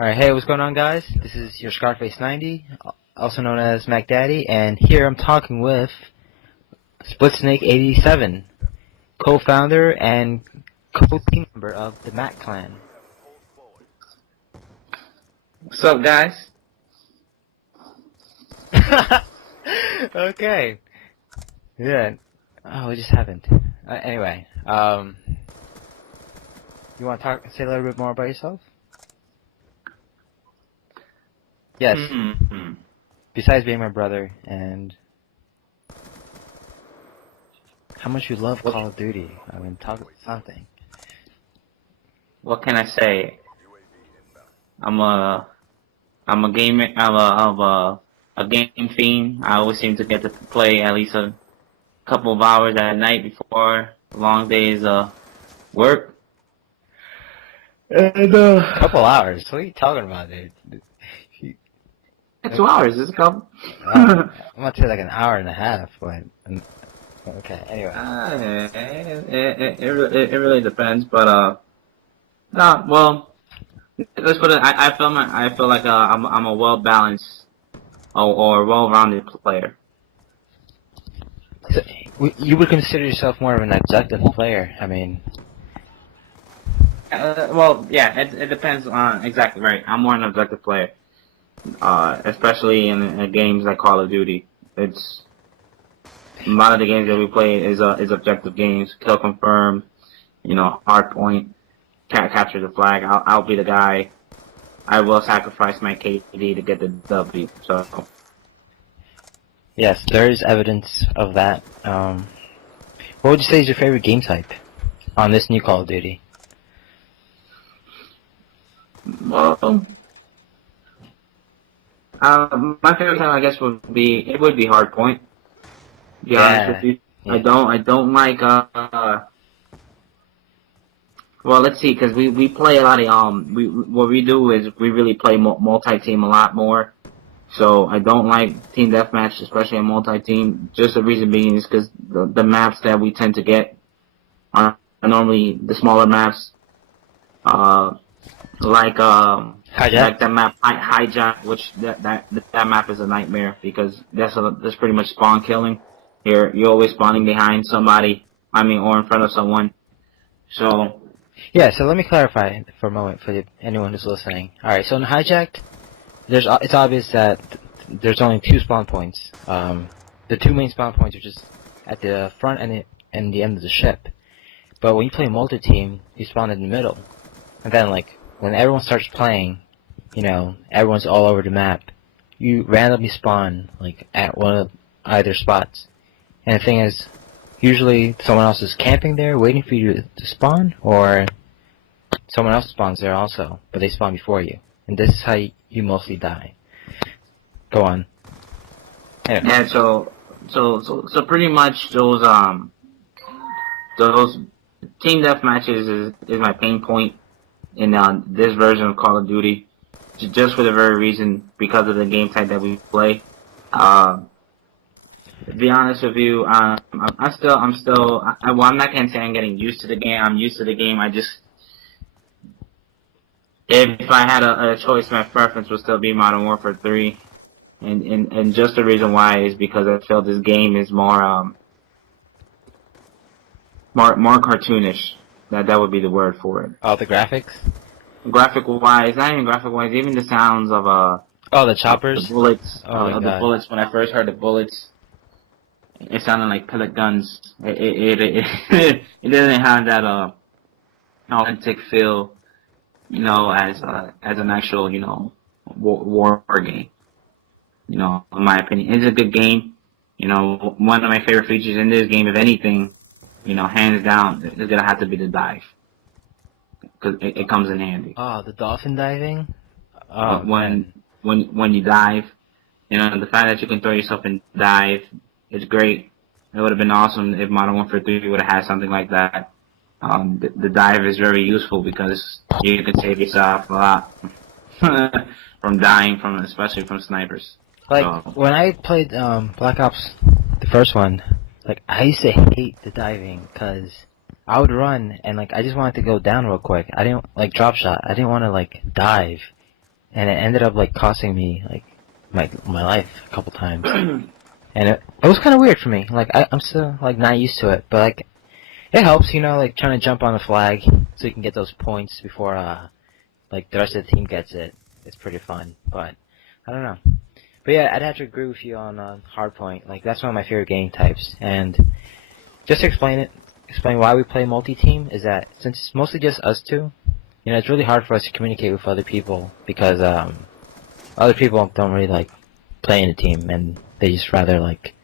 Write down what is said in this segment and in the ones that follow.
Alright, hey, what's going on, guys? This is your Scarface90, also known as MacDaddy, and here I'm talking with splitsnake87, co-founder and co-team member of the Mac Clan. What's up, guys? Okay. Yeah. Oh, it just happened. Anyway, you want to say a little bit more about yourself? Yes. Mm-hmm. Besides being my brother, and how much you love Call of Duty. I mean, talk something. What can I say? I'm a gamer. I'm a game fiend. I always seem to get to play at least a couple of hours at night before long days of work. And Couple hours? What are you talking about, dude? 2 hours. It's a couple. I'm gonna say like an hour and a half, but okay. Anyway. It really depends, but nah. Well, let's put it. I feel like I'm a well balanced or well rounded player. So, you would consider yourself more of an objective player. I mean. Well, yeah. It depends on exactly right. I'm more an objective player. Especially in games like Call of Duty. It's a lot of the games that we play is objective games. Kill confirm, hard point, capture the flag. I'll be the guy. I will sacrifice my KD to get the W. So Yes, there is evidence of that. What would you say is your favorite game type on this new Call of Duty? Well. My favorite time, I guess, would be hardpoint. To be honest with you, yeah. I don't like well, let's see, because we play a lot of what we do is we really play multi-team a lot more. So I don't like team deathmatch, especially a multi-team. Just the reason being is because the maps that we tend to get are normally the smaller maps, like that map hijack, which that map is a nightmare because that's pretty much spawn killing. You're always spawning behind somebody, or in front of someone. So yeah, so let me clarify for a moment for anyone who's listening. All right, so in hijacked, it's obvious that there's only two spawn points. The two main spawn points are just at the front and the end of the ship. But when you play multi-team, you spawn in the middle, and then when everyone starts playing, everyone's all over the map. You randomly spawn, at one of either spots. And the thing is, usually someone else is camping there, waiting for you to spawn, or someone else spawns there also, but they spawn before you. And this is how you mostly die. Go on. Anyway. Yeah, so pretty much those team death matches is my pain point in this version of Call of Duty, just for the very reason because of the game type that we play. To be honest with you, I'm not gonna say I'm getting used to the game. I'm used to the game. If I had a choice, my preference would still be Modern Warfare 3, and just the reason why is because I feel this game is more cartoonish. That would be the word for it. Oh, the graphics? Graphic-wise, not even graphic-wise, even the sounds of the choppers? The bullets. Oh the bullets, when I first heard the bullets, it sounded like pellet guns. It doesn't have that authentic feel, as an actual, war game. In my opinion. It's a good game. One of my favorite features in this game, if anything, hands down, it's gonna have to be the dive, because it comes in handy. Oh, the dolphin diving. Oh, when you dive, the fact that you can throw yourself and dive is great. It would have been awesome if Modern Warfare 3 would have had something like that. The dive is very useful because you can save yourself a lot from dying especially from snipers. When I played Black Ops, the first one. I used to hate the diving, because I would run, and, I just wanted to go down real quick. I didn't, drop shot. I didn't want to, dive and it ended up like costing me like my life a couple times. And it was kind of weird for me. Like I'm still like not used to it, but like it helps, you know, like trying to jump on the flag so you can get those points before like the rest of the team gets it. It's pretty fun, but I don't know. But yeah, I'd have to agree with you on hardpoint. Like that's one of my favorite game types. And just to explain why we play multi-team is that since it's mostly just us two, you know, it's really hard for us to communicate with other people because other people don't really like play in a team, and they just rather like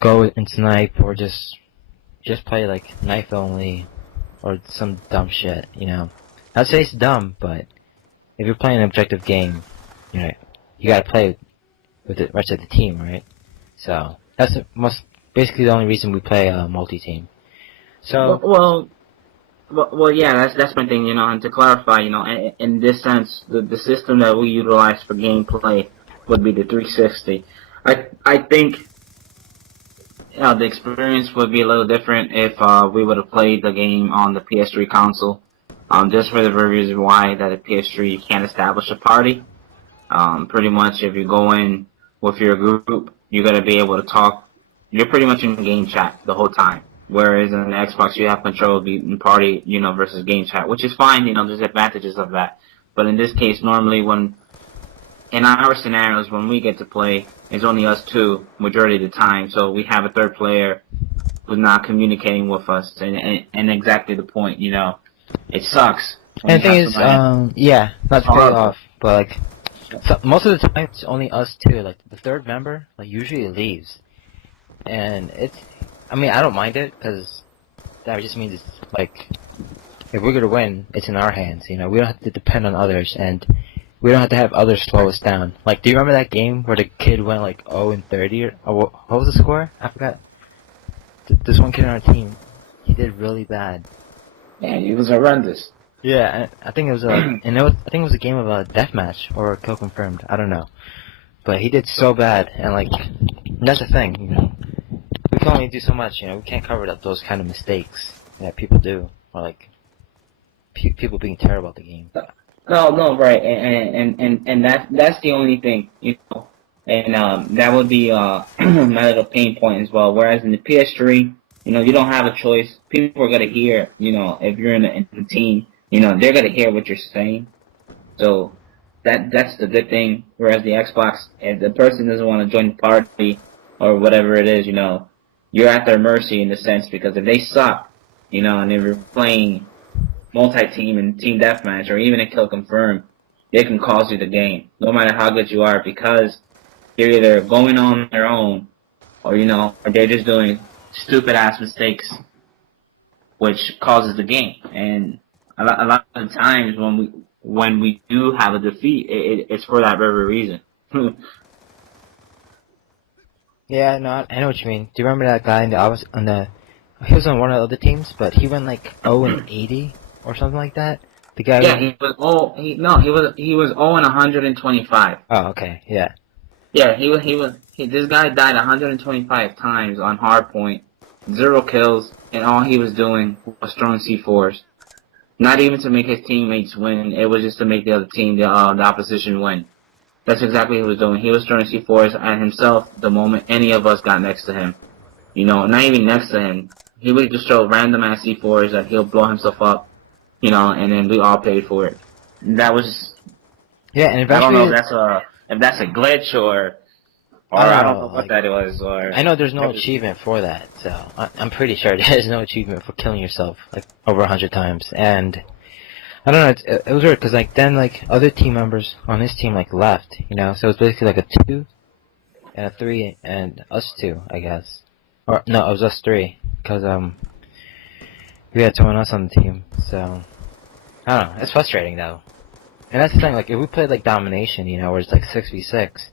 go and snipe or just play like knife only or some dumb shit, you know. I'd say it's dumb, but if you're playing an objective game, you know, you gotta play with the rest of the team, right? So that's basically the only reason we play multi-team. So Well, yeah, that's my thing, you know, and to clarify, you know, in this sense, the system that we utilize for gameplay would be the 360. I think the experience would be a little different if we would have played the game on the PS3 console, just for the very reason why that at PS3 you can't establish a party. Pretty much if you go in with your group, you're going to be able to talk. You're pretty much in game chat the whole time. Whereas in the Xbox, you have control of the party, you know, versus game chat, which is fine. You know, there's advantages of that. But in this case, normally in our scenarios, when we get to play, it's only us two majority of the time. So we have a third player who's not communicating with us. And exactly the point, you know, it sucks. And the thing is, yeah, not to pay off, but like, so most of the time it's only us two. Like the third member, like usually leaves, and I mean, I don't mind it because that just means it's like if we're gonna win, it's in our hands. You know, we don't have to depend on others, and we don't have to have others slow us down. Like, do you remember that game where the kid went like 0-30 or what was the score? I forgot. This one kid on our team, he did really bad. Yeah, he was horrendous. Yeah, I think it was I think it was a game of a deathmatch or a kill confirmed. I don't know, but he did so bad, and like that's the thing, you know. We can only do so much, you know. We can't cover up those kind of mistakes that people do, or like people being terrible at the game. No, right, and that's the only thing, you know, and that would be my little pain point as well. Whereas in the PS3, you know, you don't have a choice. People are gonna hear, you know, if you're in the team, you know, they're gonna hear what you're saying. So that's the good thing. Whereas the Xbox, if the person doesn't want to join the party or whatever it is, you know, you're at their mercy in the sense because if they suck, you know, and if you're playing multi-team and team deathmatch or even a kill confirm, they can cost you the game, no matter how good you are, because they're either going on their own or, you know, or they're just doing stupid ass mistakes, which causes the game. And a lot of times when we do have a defeat, it's for that very reason. Yeah, no, I know what you mean. Do you remember that guy he was on one of the other teams, but he went like 0-80 or something like that? The guy. Yeah, he was 0-125. Oh, okay, yeah. Yeah, this guy died 125 times on hardpoint, 0 kills, and all he was doing was throwing C4s. Not even to make his teammates win, it was just to make the other team, the opposition win. That's exactly what he was doing. He was throwing C4s at himself the moment any of us got next to him. You know, not even next to him. He would just throw random ass C4s that he'll blow himself up, you know, and then we all paid for it. That was, yeah, and I don't know eventually if that's a glitch or I don't know what that was. Or I know there's no achievement for that, so I'm pretty sure there's no achievement for killing yourself like over 100 times. And I don't know, it was weird because like then like other team members on his team like left, you know, so it was basically like a 2 and a 3 and us 2, I guess. Or no, it was us 3 because we had someone else on the team. So I don't know, it's frustrating though. And that's the thing, like if we played like domination, you know, where it's like 6v6.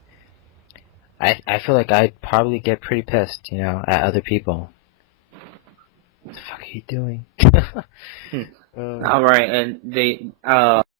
I feel like I'd probably get pretty pissed, you know, at other people. What the fuck are you doing? Alright, and